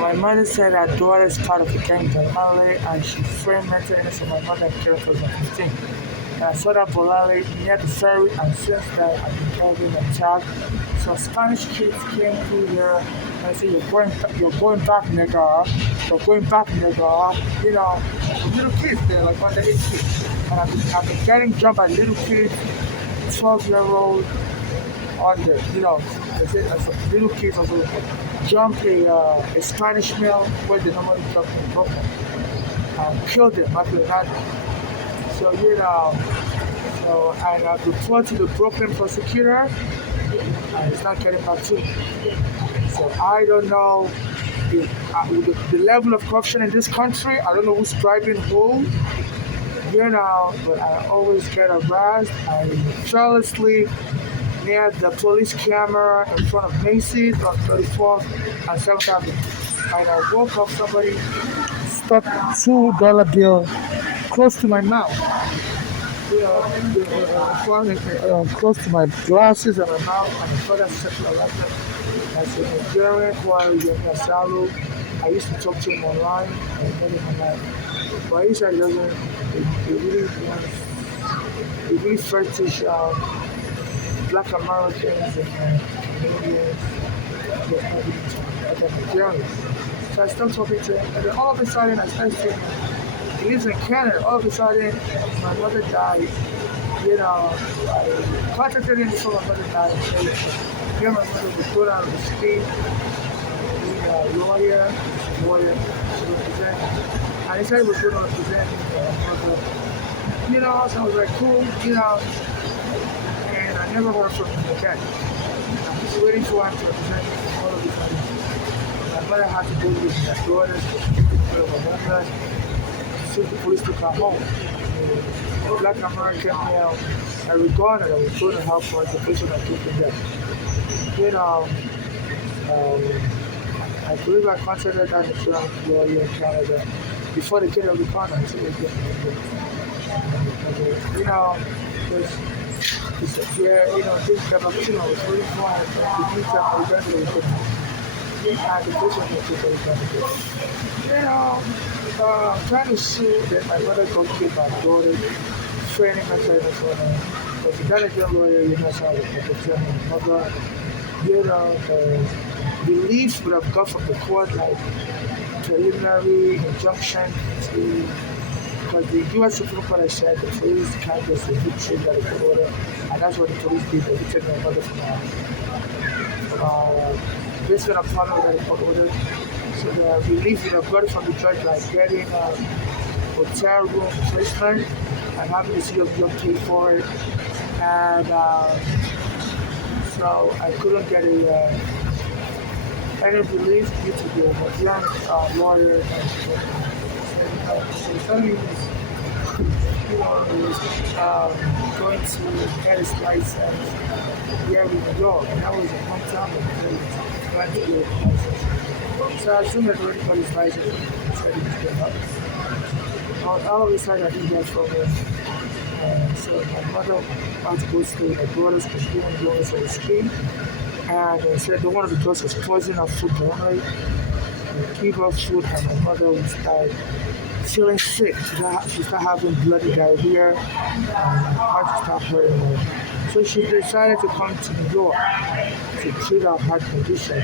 my mother said her daughter is part of the gang family and she framed mental illness for my mother in 2015. And I saw that Bolale near the ferry and since then I've been having a child. So Spanish kids came through here and I said, you're going back, nigga. You're going back, nigga. You know, little kids, they're like under 8 kids. And I've been getting jumped by little kids, 12-year-old, on the, as a little kids also jump a Spanish male where they normally jump in Brooklyn and kill them after that. So, and I've reported to the Brooklyn prosecutor and it's not getting back to me. So I don't know the level of corruption in this country. I don't know who's bribing who, but I always get harassed. I fell asleep near the police camera in front of Macy's on 34th and 7th Avenue. And I woke up, somebody stuck $2 bill close to my mouth. Close to my glasses and my mouth, and I thought that's sexual harassment. As a Nigerian who I was in Asalo, I used to talk to him online and met him online. But he said he doesn't, he really fetish Black Americans and Canadians, other Nigerians. So I started talking to him, and then all of a sudden I started seeing him. He lives in Canada. All of a sudden, my mother died. I contacted him before my mother died and said, my mother was put out of the street. A lawyer to represent. And he said he was going to represent my mother. So I was like, cool, and I never heard from him again. I'm just waiting for him to represent me all of the time. My mother had to go with my daughters, the police took her home. A Black American male, I regarded, I was trying to help her, the patient I took to death. I believe I contacted that insurance lawyer in Canada before they get a recon until they get me. This cappuccino was really fun. The pizza was very good. And the patient was very good. I'm trying to sue that my mother got killed by my daughter, training my children for her. But the Canadian lawyer, how to tell my mother, relief would have got from the court, like preliminary injunction because the U.S. Supreme Court has said the police can't just evict by the court order, and that's what the police did. They evicted my mother from our basement apartment by the court order. So the relief would have got it from the judge, like getting a hotel room placement and having the city of York pay for it. And so I couldn't get any relief due to the young lawyer. So he was going to get his license here in New York, and that was a long time ago. Trying to get his license. So I assumed that already got his license and said he was going up. All of a sudden, I didn't get from him. So my mother had to go to my brother's because she didn't go to the street. And they said that one of the drugs was poisoning her food normally. They gave her food and my mother was like feeling sick. She started having bloody diarrhea and her heart started hurting her. So she decided to come to New York to treat her heart condition.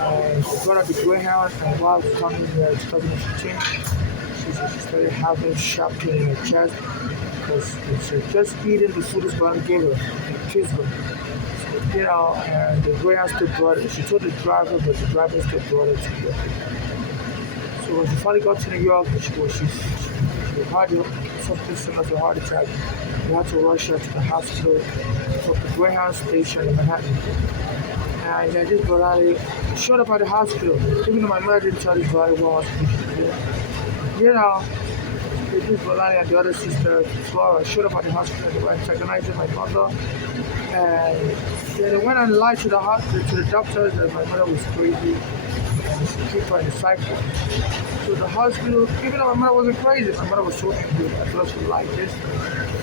And she brought her to Greyhound, and while coming here in 2015, she started having sharp pain in her chest because she was just eating the food his mom gave her in Pittsburgh. And the Greyhound still brought it. She told the driver, but the driver still brought it to New York. So when she finally got to New York, she had something similar to a heart attack. We had to rush her to the hospital from the Greyhound station in Manhattan. And then this Bolale showed up at the hospital, even though my mother didn't tell this Bolale what this Bolale and the other sister, Flora, showed up at the hospital. They were antagonizing my mother. And then they went and lied to the doctors that my mother was crazy and she keep her in the cycle. So the hospital, even though my mother wasn't crazy, my mother was so angry. I thought she like this.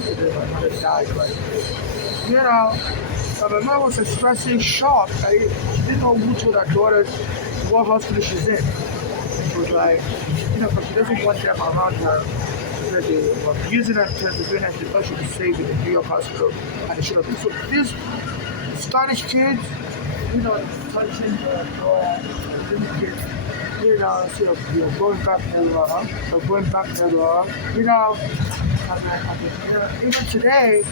So then my mother died. But my mother was expressing shock. She didn't know who told her daughters what hospital she's in. It was like, because she doesn't want them around her. That they were using her in Pennsylvania, she thought she could save it in New York hospital, and it should have been. So these Spanish kids, touching the door, these kids, sort of, going back there, or going back there, even today,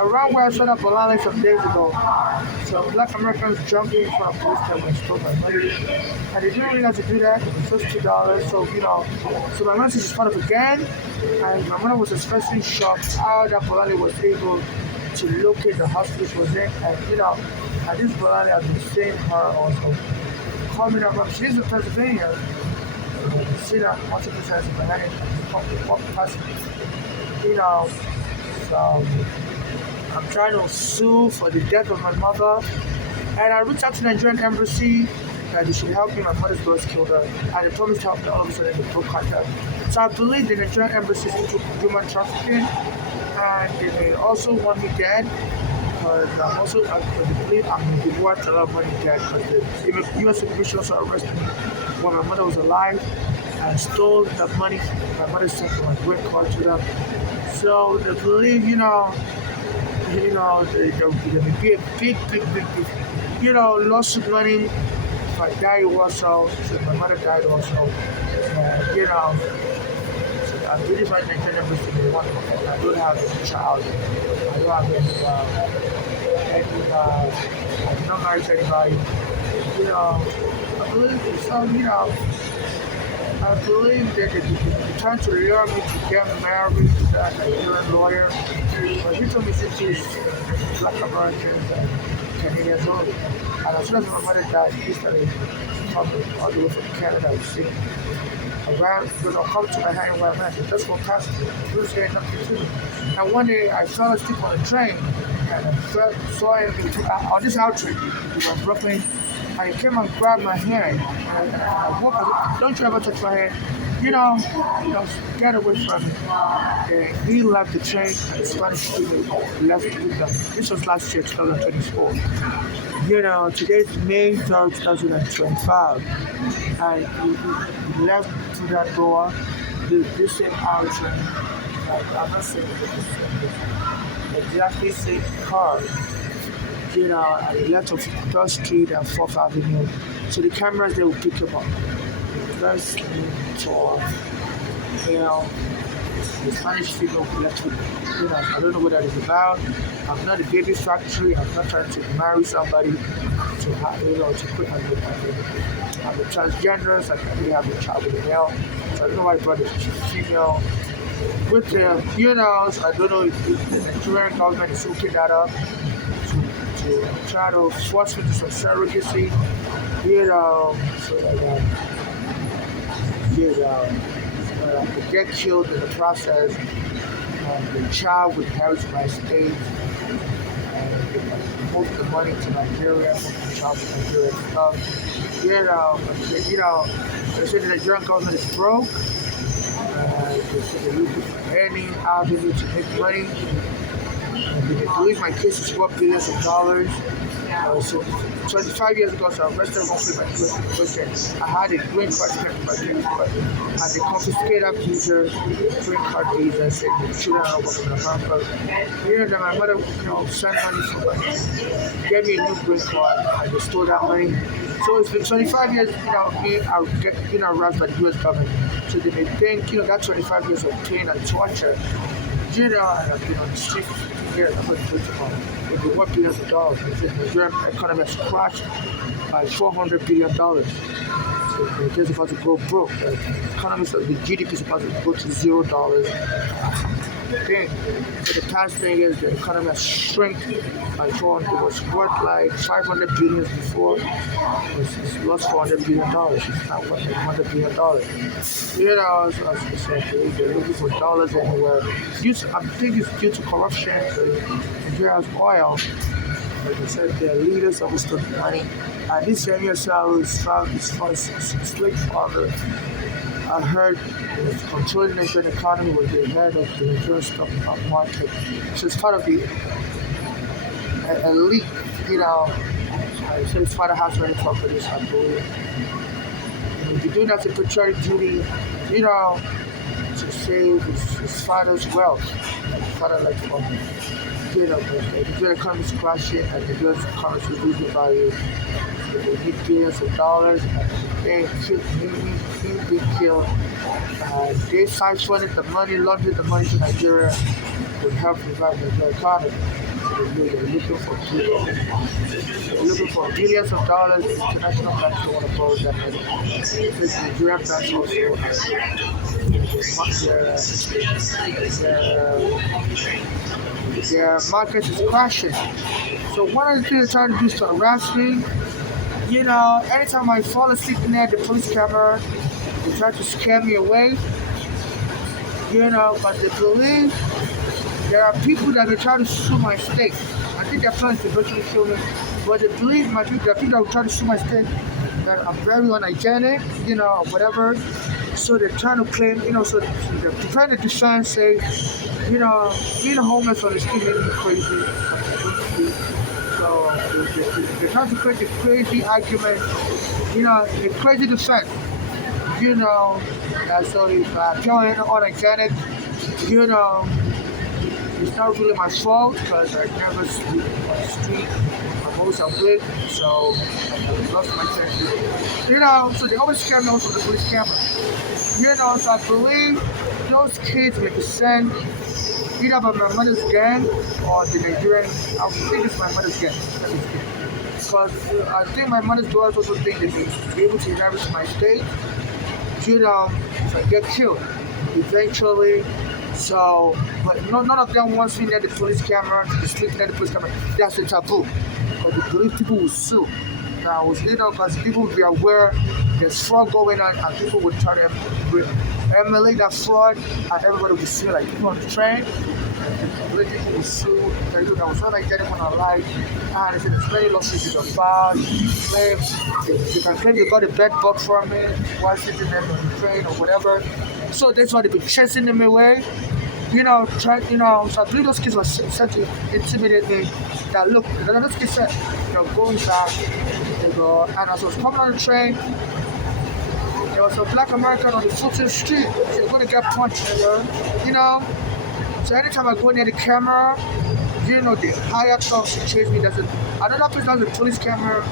around where I set up Bolale some days ago, some black Americans jumped in front of police station and stole my money. And they didn't really have to do that. It was just $2. So my message is part of again. And my mother was especially shocked how that Bolale was able to locate the hospital she was in. And this Bolale has been seeing her also. Coming up, she's in Pennsylvania. See that multiple times behind walk past so I'm trying to sue for the death of my mother. And I reached out to the Nigerian embassy that they should help me. My mother's brother killed her. And they promised to help me all of a sudden they broke contact. So I believe the Nigerian embassy is into human trafficking. And they may also want me dead. Because I believe I'm going to be worth a lot of money dead. Because the US immigration also arrested me when my mother was alive and stole the money my mother sent from my green card to them. So they believe, there may be a big, lawsuit money. If I die also, so my mother died also. So I believe right now everything they want. I don't have a child. I don't have I'm not married to anybody. I believe in some, I believe that they're trying to lure me to get married to that Nigerian lawyer. But he told me since he's black Americans and Canadians only. And as soon as my mother died, he started coming all the way from Canada to see me. I ran, come to my hand where I said, let's go past me. He was saying nothing to me. And one day I fell asleep on a train and I saw him on this outreach. He was Brooklyn. And he came and grabbed my hand. And I woke up, don't you ever touch my hand. Get away from me. And he left the train and the Spanish people left with them. This was last year, 2024. Today's May 3rd, 2025. And he left through that door, this same outreach. I'm not saying this, exactly same car. And he left on 3rd Street and 4th Avenue. So the cameras, they will pick him up. First, the Spanish people left with, I don't know what that is about. I'm not a baby factory. I'm not trying to marry somebody to put my name on it. I'm a transgender, so I can't really have a child with a male. So I don't know why I brought a female with them, so I don't know if the Nigerian government is hooking that up to try to force me to some surrogacy, so that I could get killed in the process, and the child would inherit my estate, and move the money to Nigeria, move the child to Nigeria and stuff. They say the Nigerian government is broke. They say they're looking for any avenue to make money. They believe my case is worth billions of dollars. So 25 years ago, so I arrested one my question. I had a green card to my green card, and they confiscated that visa, green card visa, and said the children are not going to America. Then my mother, sent money for me, gave me a new green card, and they stole that money. So it's been 25 years, me, I get being harassed by the US government. So they may think, that 25 years of pain and torture, and I've been on the street for 15 years, I'm not talking about. With the $1 billion, the Nigerian economy has crashed by $400 billion. So they're just about to go broke. The economy, the GDP is about to go to $0. For the past 10 years, the economy has shrunk by 400. It was worth like 500 billion before. It's lost $400 billion. It's not worth $100 billion. They're looking for dollars everywhere. I think it's due to corruption. Nigeria has oil. Like I said, the leaders always took money. And this MSL is found slick father. I heard controlling the Nigerian economy was the head of the Nigerian stock market. So it's part of the elite, So his father has very properties, I believe. He's doing that as a patriotic duty, you know, to save his father's wealth. His father like from the US economy is crashing and the US economy is losing value. So they need billions of dollars and they keep being killed. They siphoned the money, laundered the money to Nigeria would help revive the economy. So they're looking for billions of dollars. International banks don't want to borrow that money. Because Nigerian banks also their market is crashing. So one of the things they're trying to do is to harass me. Anytime I fall asleep near the police camera, they try to scare me away. But they believe there are people that they try to sue my state. I think they're planning to eventually kill me. But they believe there are people that will try to sue my state that I'm very unhygienic, whatever. So they're trying to claim, so they're trying to defend, say, being homeless on the street makes me crazy. So they're trying to create a crazy argument, a crazy defense. So if I'm feeling unhygienic, it's not really my fault because I never sleep on the street. I'm always awake, so I lost my sense. So they always scare me out from the police camera. So I believe those kids may descend either by my mother's gang or the Nigerian. I think it's my mother's gang. Because I think my mother's daughters also think they may be able to inherit my state. If I get killed eventually. So, but none of them wants me near the police camera, to sleep near the police camera. That's a taboo. But they believe people will sue. Now, because people will be aware there's fraud going on and people will try to emulate that fraud and everybody will see like people on the train. And people will sue. They do that was not like anyone alive. And if it's very lawsuits on file, they can claim they got a bed bug from it while sitting there on the train or whatever. So that's why they've been chasing them away. So I believe those kids were sent to intimidate me. That look, those kids said, going back, and as I was coming on the train, there was a black American on the Fulton Street. So they're going to get punched, So anytime I go near the camera, the higher thugs chase me. Another place has a police camera,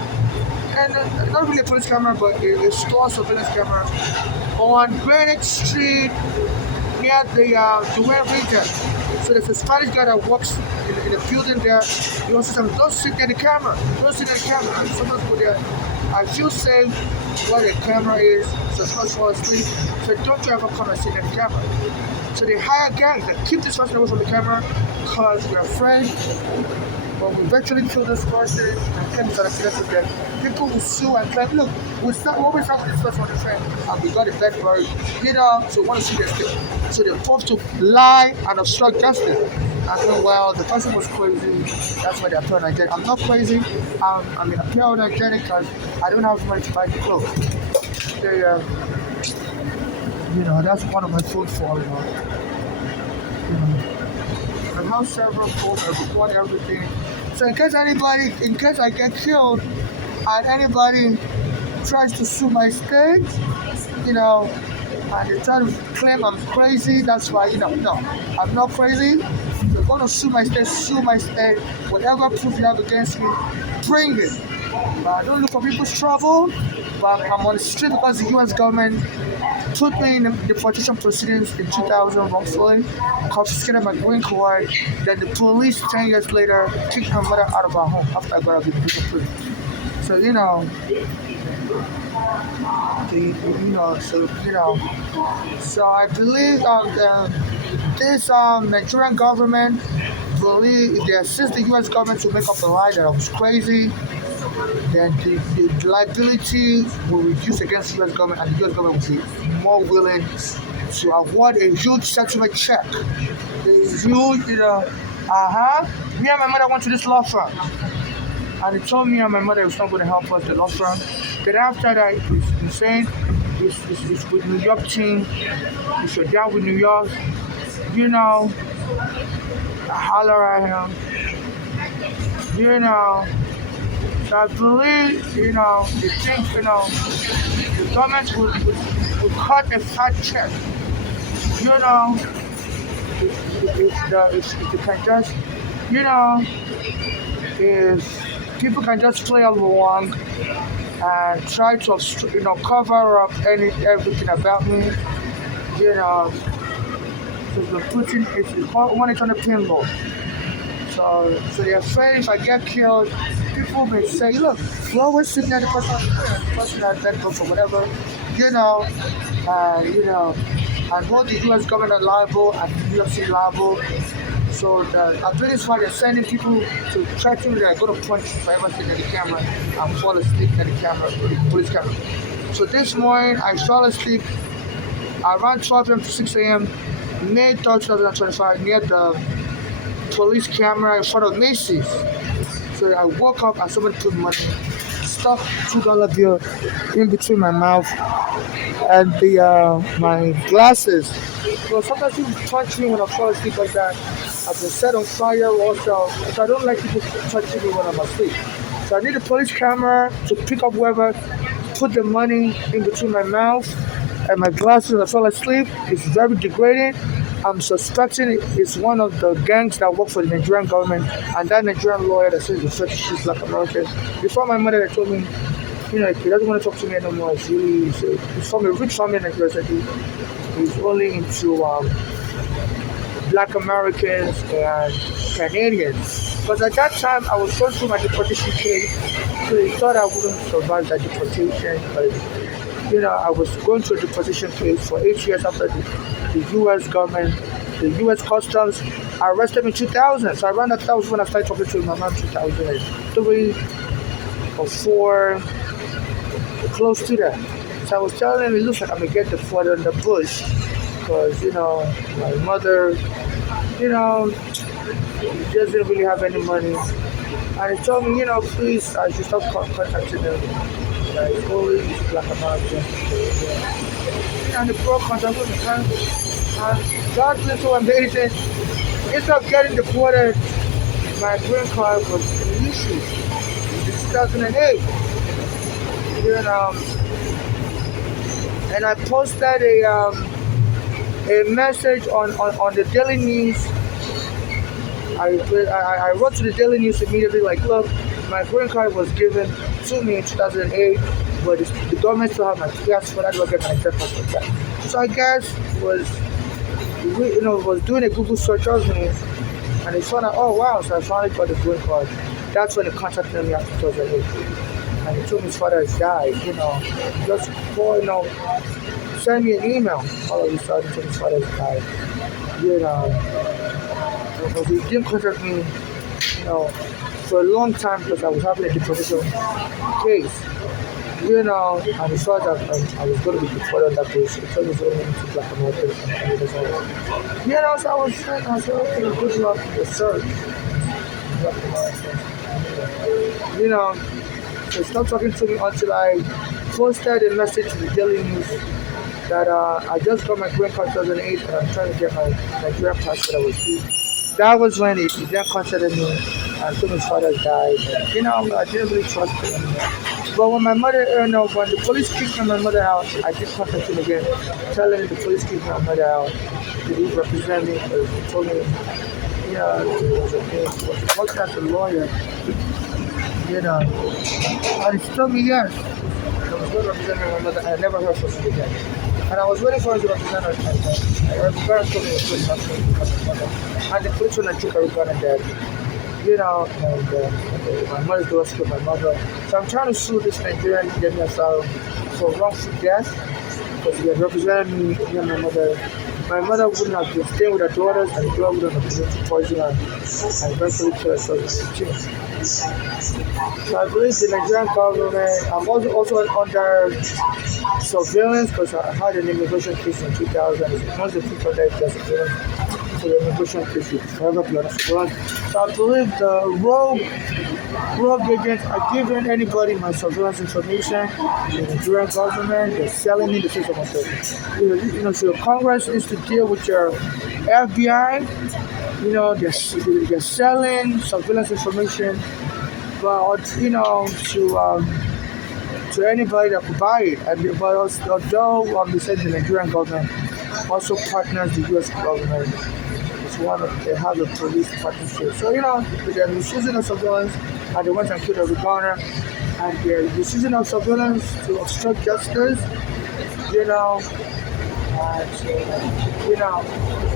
and not really a police camera, but a store surveillance camera on Greenwich Street near the Ware region. So there's a Spanish guy that works in the building there. He also says, don't sit near the camera. Don't sit near the camera. And sometimes go there. I feel safe where the camera is, so it's not fall asleep. So don't you ever come and sit near the camera. So they hire gangs that keep this person away from the camera because we're afraid. But we eventually kill this person and claim it's an accident with them. People will sue and claim, look, we always have this person on the train and we got a bed buried, so we want to see their still. So they're forced to lie and obstruct justice. I think, well, the person was crazy, that's why they're pure Nigerian. I'm not crazy, I'm in a pure Nigerian because I don't have money to buy the clothes. That's one of my food for, I have several phones, I record everything. So in case I get killed and anybody tries to sue my state, and they try to claim I'm crazy, that's why, no, I'm not crazy. If you're going to sue my state, whatever proof you have against me, bring it. But I don't look for people's trouble, but I'm on the street because the US government put me in the deportation proceedings in 2000 wrongfully, confiscated my green card. Then the police 10 years later kicked my mother out of our home after I got out of the prison. So so I believe this Nigerian government believe if they assist the US government to make up the lie that I was crazy, then the liability will reduce against the US government and the US government will be more willing to award a huge settlement check. Me and my mother went to this law firm and they told me and my mother it was not going to help us, the law firm. Then after that, it's saying it's with New York team, it's your dad with New York, I holler at him, So I believe, they think, the government would cut a fat check, you know, if you can just, you know, if people can just play along and try to, cover up everything about me, you know, so the Putin is one on a pinball. So they're afraid if I get killed, people may say, look, well, we're sitting at the person that's medical for whatever, you know, and both the U.S. government are liable and the UFC liable. So I think it's why they're sending people to threaten me that I go to punch if I ever sit at the camera and fall asleep at the camera, the police camera. So this morning I fell asleep around 12 a.m. to 6 a.m. May 3rd, 2025 near the police camera in front of Macy's. So I woke up and someone put money, stuck $2 bill in between my mouth and my glasses. So sometimes people touch me when I fall asleep like that. I've been set on fire also. So I don't like people touching me when I'm asleep. So I need a police camera to pick up whoever put the money in between my mouth and my glasses when I fell asleep. It's very degrading. I'm suspecting it's one of the gangs that work for the Nigerian government and that Nigerian lawyer that says the fetish black Americans. Before my mother they told me, he doesn't want to talk to me anymore. He's from a rich family in Nigeria. He's only into black Americans and Canadians. But at that time I was going through my deportation case, so he thought I wouldn't survive that deportation. But I was going through a deportation case for 8 years after the U.S. government, the U.S. Customs arrested me in 2000. So around that was when I started talking to my mom, 2003 or 4, close to that. So I was telling him, it looks like I'm going to get the foot in the bush because, my mother, doesn't really have any money. And he told me, please, I should stop contacting them. It's always black American. And the pro contact with me. And God bless so amazing. Instead of getting deported, my green card was an issue in 2008. And I posted a message on the Daily News. I wrote to the Daily News immediately, like, look, my green card was given to me in 2008, but the government still have my passport. I don't get my passport back. So I guess was doing a Google search of me, and they found out, oh wow, so I finally got the green card. That's when they contacted me after 2008, and he told me his father has died. Just send me an email. All of a sudden, his father has died. Because he didn't contact me, for a long time because I was having a deportation case, and he thought that I was going to be deported that case. He told me he was going to black Americans and so I was saying, okay, good luck with the search. Black Americans. They stopped talking to me until I posted a message to the Daily News that I just got my green card in 2008 and I'm trying to get my Nigerian passport that was due. That was when he then contacted me and told me his father died. I didn't really trust him anymore. But when my mother, when the police kicked my mother out, I did contact him again, telling him the police kicked my mother out. He didn't represent me, but he told me, it was okay. He was working as a lawyer, and he told me yes. I was going to represent my mother, and I never heard from him again. And I was waiting for him to represent her. My parents told me it was good enough for my mother. And the police when I took her gun and dead. And my mother's going to kill my mother. So I'm trying to sue this Nigerian Indian asylum for wrongful death because he had represented me and my mother. My mother wouldn't have been staying with her daughters, and the daughter wouldn't have been able to poison her and eventually kill herself in the So I believe the Nigerian government, I'm also under surveillance because I had an immigration case in 2000. Once the people died, there's surveillance. So the immigration case will forever be under surveillance. So I believe the rogue agents are giving anybody my surveillance information. The Nigerian government, they're selling me the system of it. So Congress needs to deal with your FBI. They're selling surveillance information but to anybody that could buy it. And but although they said the Nigerian government also partners the U.S. government. It's one of they have a police partnership. So they're misusing of surveillance, and they went and killed a gunner, and they're misusing of surveillance to obstruct justice. You know, and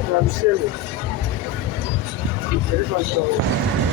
they're serious. Everybody's going.